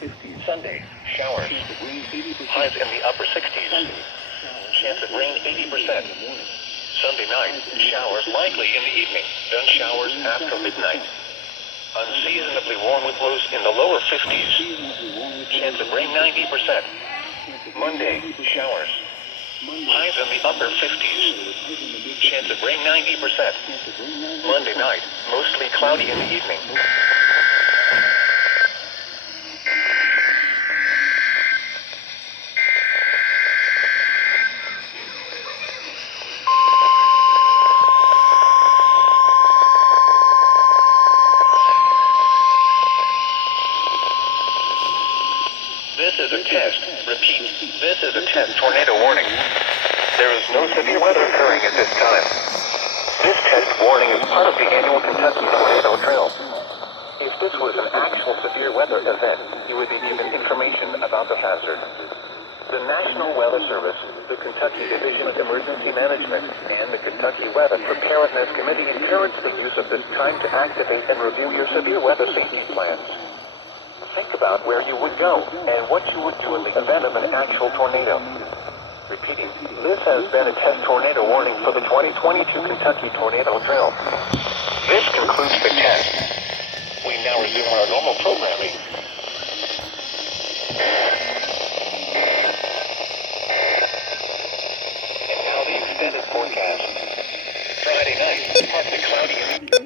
Sunday, showers. Highs in the upper 60s. Chance of rain 80%. Sunday night, showers likely in the evening, then showers after midnight. Unseasonably warm with lows in the lower 50s. Chance of rain 90%. Monday, showers. Highs in the upper 50s. Chance of rain 90%. Monday night, mostly cloudy in the evening. This is a test. Repeat, this is a test tornado warning. There is no severe weather occurring at this time. This test warning is part of the annual Kentucky tornado drill. If this was an actual severe weather event, you would be given information about the hazard. The National Weather Service, the Kentucky Division of Emergency Management, and the Kentucky Weather Preparedness Committee encourage the use of this time to activate and review your severe weather safety plans. Think about where you would go and what you would do in the event of an actual tornado. Repeating, this has been a test tornado warning for the 2022 Kentucky Tornado Drill. This concludes the test. We now resume our normal programming. And now the extended forecast. Friday night, partly cloudy.